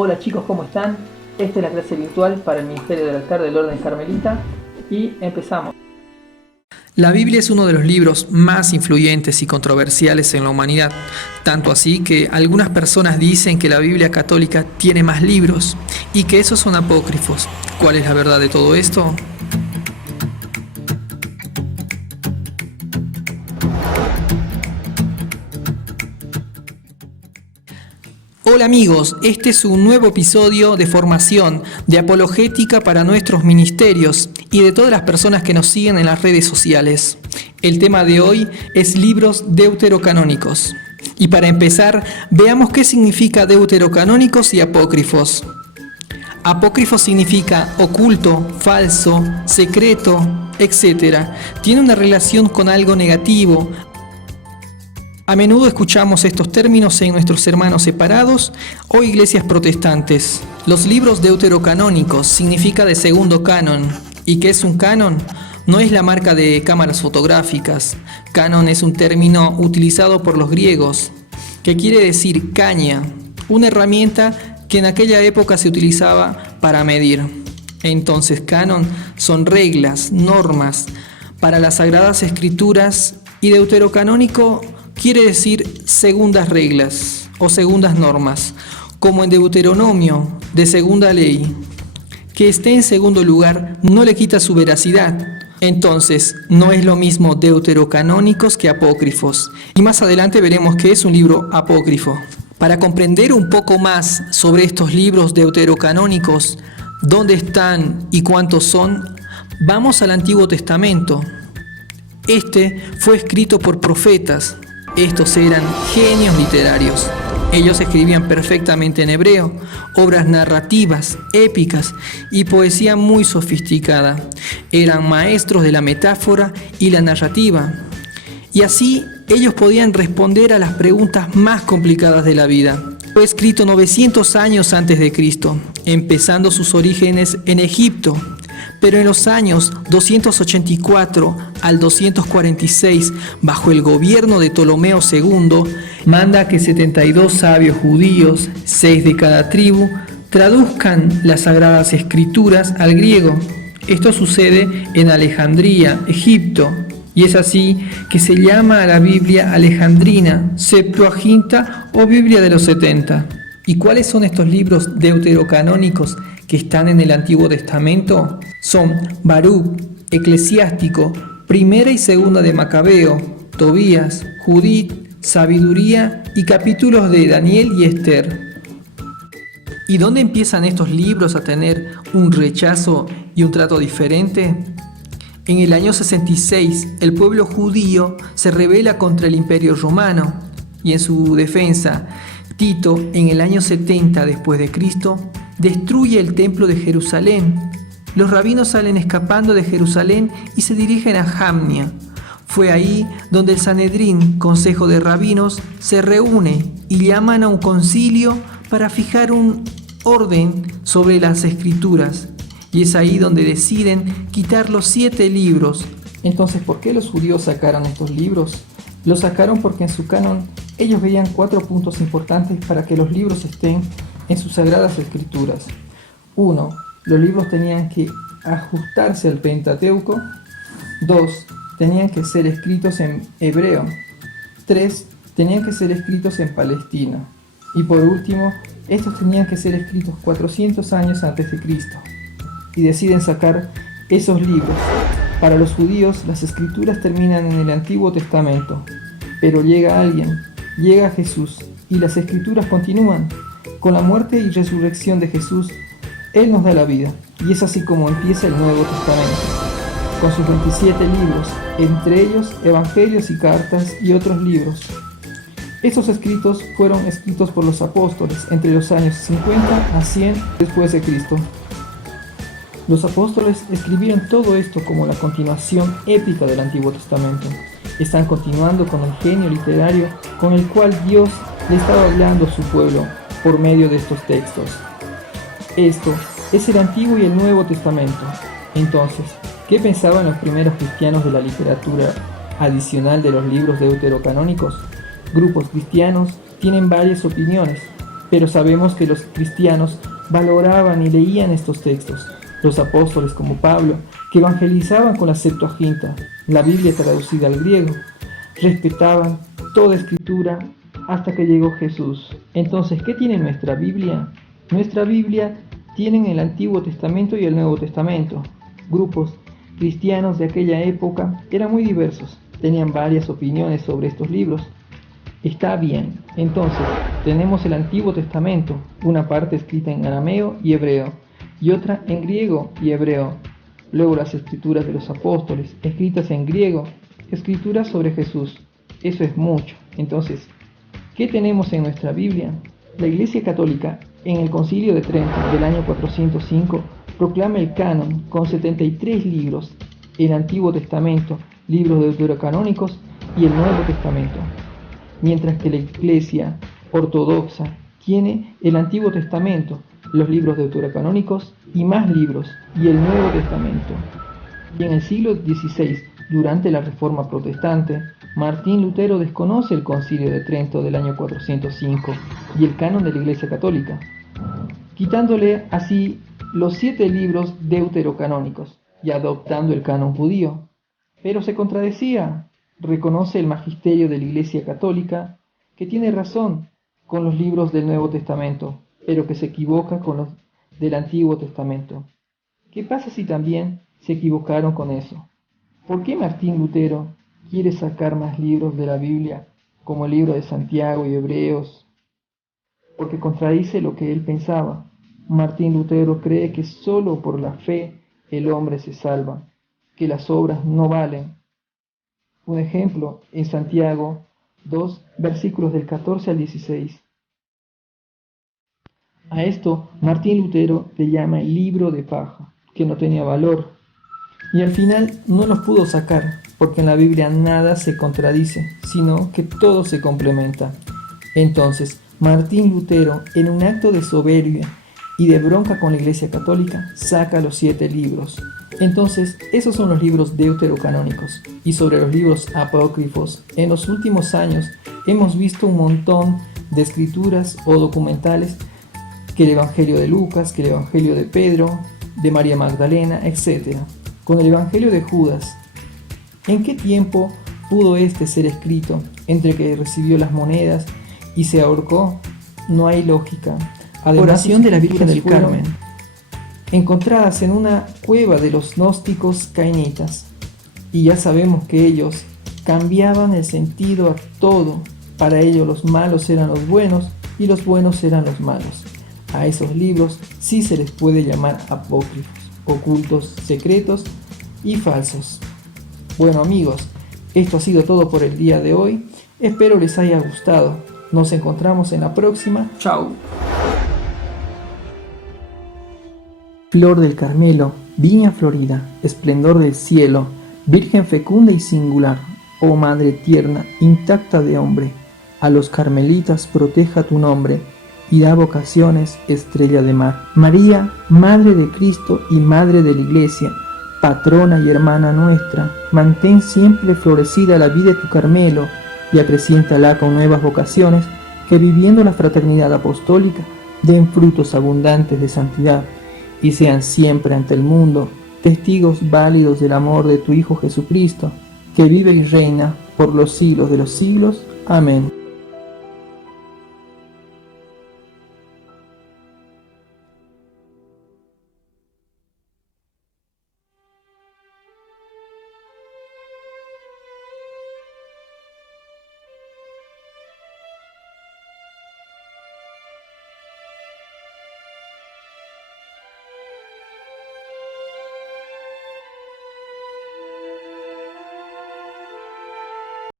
Hola chicos, ¿cómo están? Esta es la clase virtual para el Ministerio del Altar del Orden Carmelita y empezamos. La Biblia es uno de los libros más influyentes y controversiales en la humanidad, tanto así que algunas personas dicen que la Biblia católica tiene más libros y que esos son apócrifos. ¿Cuál es la verdad de todo esto? Hola amigos, este es un nuevo episodio de formación, de apologética para nuestros ministerios y de todas las personas que nos siguen en las redes sociales. El tema de hoy es libros deuterocanónicos. Y para empezar, veamos qué significa deuterocanónicos y apócrifos. Apócrifo significa oculto, falso, secreto, etc. Tiene una relación con algo negativo. A menudo escuchamos estos términos en nuestros hermanos separados o iglesias protestantes. Los libros deuterocanónicos significa de segundo canon. ¿Y qué es un canon? No es la marca de cámaras fotográficas. Canon es un término utilizado por los griegos, que quiere decir caña, una herramienta que en aquella época se utilizaba para medir. Entonces, canon son reglas, normas para las Sagradas Escrituras, y deuterocanónico quiere decir segundas reglas o segundas normas, como en Deuteronomio, de segunda ley. Que esté en segundo lugar no le quita su veracidad. Entonces, no es lo mismo deuterocanónicos que apócrifos. Y más adelante veremos qué es un libro apócrifo. Para comprender un poco más sobre estos libros deuterocanónicos, dónde están y cuántos son, vamos al Antiguo Testamento. Este fue escrito por profetas. Estos eran genios literarios. Ellos escribían perfectamente en hebreo, obras narrativas, épicas y poesía muy sofisticada. Eran maestros de la metáfora y la narrativa. Y así ellos podían responder a las preguntas más complicadas de la vida. Fue escrito 900 años antes de Cristo, empezando sus orígenes en Egipto. Pero en los años 284 al 246, bajo el gobierno de Ptolomeo II, manda que 72 sabios judíos, 6 de cada tribu, traduzcan las Sagradas Escrituras al griego. Esto sucede en Alejandría, Egipto, y es así que se llama a la Biblia alejandrina, Septuaginta o Biblia de los 70. ¿Y cuáles son estos libros deuterocanónicos que están en el Antiguo Testamento? Son Baruch, Eclesiástico, Primera y Segunda de Macabeo, Tobías, Judith, Sabiduría y capítulos de Daniel y Esther. ¿Y dónde empiezan estos libros a tener un rechazo y un trato diferente? En el año 66, el pueblo judío se rebela contra el Imperio Romano y en su defensa, Tito, en el año 70 después de Cristo, destruye el templo de Jerusalén. Los rabinos salen escapando de Jerusalén y se dirigen a Jamnia. Fue ahí donde el Sanedrín, consejo de rabinos, se reúne y llaman a un concilio para fijar un orden sobre las escrituras. Y es ahí donde deciden quitar los 7 libros. Entonces, ¿por qué los judíos sacaron estos libros? Los sacaron porque en su canon ellos veían 4 puntos importantes para que los libros estén en sus Sagradas Escrituras. 1. Los libros tenían que ajustarse al Pentateuco. 2. Tenían que ser escritos en hebreo. 3. Tenían que ser escritos en Palestina. Y por último, estos tenían que ser escritos 400 años antes de Cristo. Y deciden sacar esos libros. Para los judíos, las escrituras terminan en el Antiguo Testamento. Pero llega alguien, llega Jesús, y las escrituras continúan. Con la muerte y resurrección de Jesús, Él nos da la vida, y es así como empieza el Nuevo Testamento, con sus 27 libros, entre ellos evangelios y cartas y otros libros. Estos escritos fueron escritos por los apóstoles entre los años 50 a 100 después de Cristo. Los apóstoles escribieron todo esto como la continuación épica del Antiguo Testamento. Están continuando con el genio literario con el cual Dios le estaba hablando a su pueblo por medio de estos textos. Esto es el Antiguo y el Nuevo Testamento. Entonces, ¿qué pensaban los primeros cristianos de la literatura adicional de los libros deuterocanónicos? Grupos cristianos tienen varias opiniones. pero sabemos que los cristianos valoraban y leían estos textos. Los apóstoles como Pablo, que evangelizaban con la Septuaginta, la Biblia traducida al griego, respetaban toda escritura hasta que llegó Jesús. Entonces, ¿qué tiene nuestra Biblia? Nuestra Biblia tiene el Antiguo Testamento y el Nuevo Testamento. Grupos cristianos de aquella época eran muy diversos, tenían varias opiniones sobre estos libros. Está bien, entonces tenemos el Antiguo Testamento, una parte escrita en arameo y hebreo, y otra en griego y hebreo. Luego las escrituras de los apóstoles, escritas en griego, escrituras sobre Jesús. Eso es mucho. Entonces, ¿qué tenemos en nuestra Biblia? La Iglesia Católica, en el Concilio de Trento del año 405, proclama el canon con 73 libros, el Antiguo Testamento, libros deuterocanónicos y el Nuevo Testamento. Mientras que la Iglesia Ortodoxa tiene el Antiguo Testamento, los libros deuterocanónicos y más libros, y el Nuevo Testamento. Y en el siglo XVI, durante la Reforma Protestante, Martín Lutero desconoce el Concilio de Trento del año 405 y el canon de la Iglesia Católica, quitándole así los 7 libros deuterocanónicos y adoptando el canon judío. Pero se contradecía. Reconoce el magisterio de la Iglesia Católica, que tiene razón con los libros del Nuevo Testamento, pero que se equivoca con los del Antiguo Testamento. ¿Qué pasa si también se equivocaron con eso? ¿Por qué Martín Lutero quiere sacar más libros de la Biblia, como el libro de Santiago y Hebreos? Porque contradice lo que él pensaba. Martín Lutero cree que solo por la fe el hombre se salva, que las obras no valen. Un ejemplo en Santiago 2, versículos del 14 al 16. A esto Martín Lutero le llama el libro de paja, que no tenía valor. Y al final no los pudo sacar, porque en la Biblia nada se contradice, sino que todo se complementa. Entonces, Martín Lutero, en un acto de soberbia y de bronca con la Iglesia Católica, saca los 7 libros. Entonces, esos son los libros deuterocanónicos. Y sobre los libros apócrifos, en los últimos años hemos visto un montón de escrituras o documentales, que el Evangelio de Lucas, que el Evangelio de Pedro, de María Magdalena, etc. Con el Evangelio de Judas, ¿en qué tiempo pudo este ser escrito? ¿Entre que recibió las monedas y se ahorcó? No hay lógica. Además, oración de la Virgen del Carmen, encontradas en una cueva de los gnósticos cainitas, y ya sabemos que ellos cambiaban el sentido a todo. Para ellos los malos eran los buenos y los buenos eran los malos. A esos libros sí se les puede llamar apócrifos, ocultos, secretos y falsos. Bueno amigos, esto ha sido todo por el día de hoy. Espero les haya gustado. Nos encontramos en la próxima. Chao. Flor del Carmelo, viña florida, esplendor del cielo, virgen fecunda y singular, oh madre tierna, intacta de hombre, a los carmelitas proteja tu nombre, y da vocaciones, estrella de mar. María, Madre de Cristo y Madre de la Iglesia, patrona y hermana nuestra, mantén siempre florecida la vida de tu Carmelo, y acreciéntala con nuevas vocaciones, que viviendo la fraternidad apostólica, den frutos abundantes de santidad, y sean siempre ante el mundo testigos válidos del amor de tu Hijo Jesucristo, que vive y reina por los siglos de los siglos. Amén.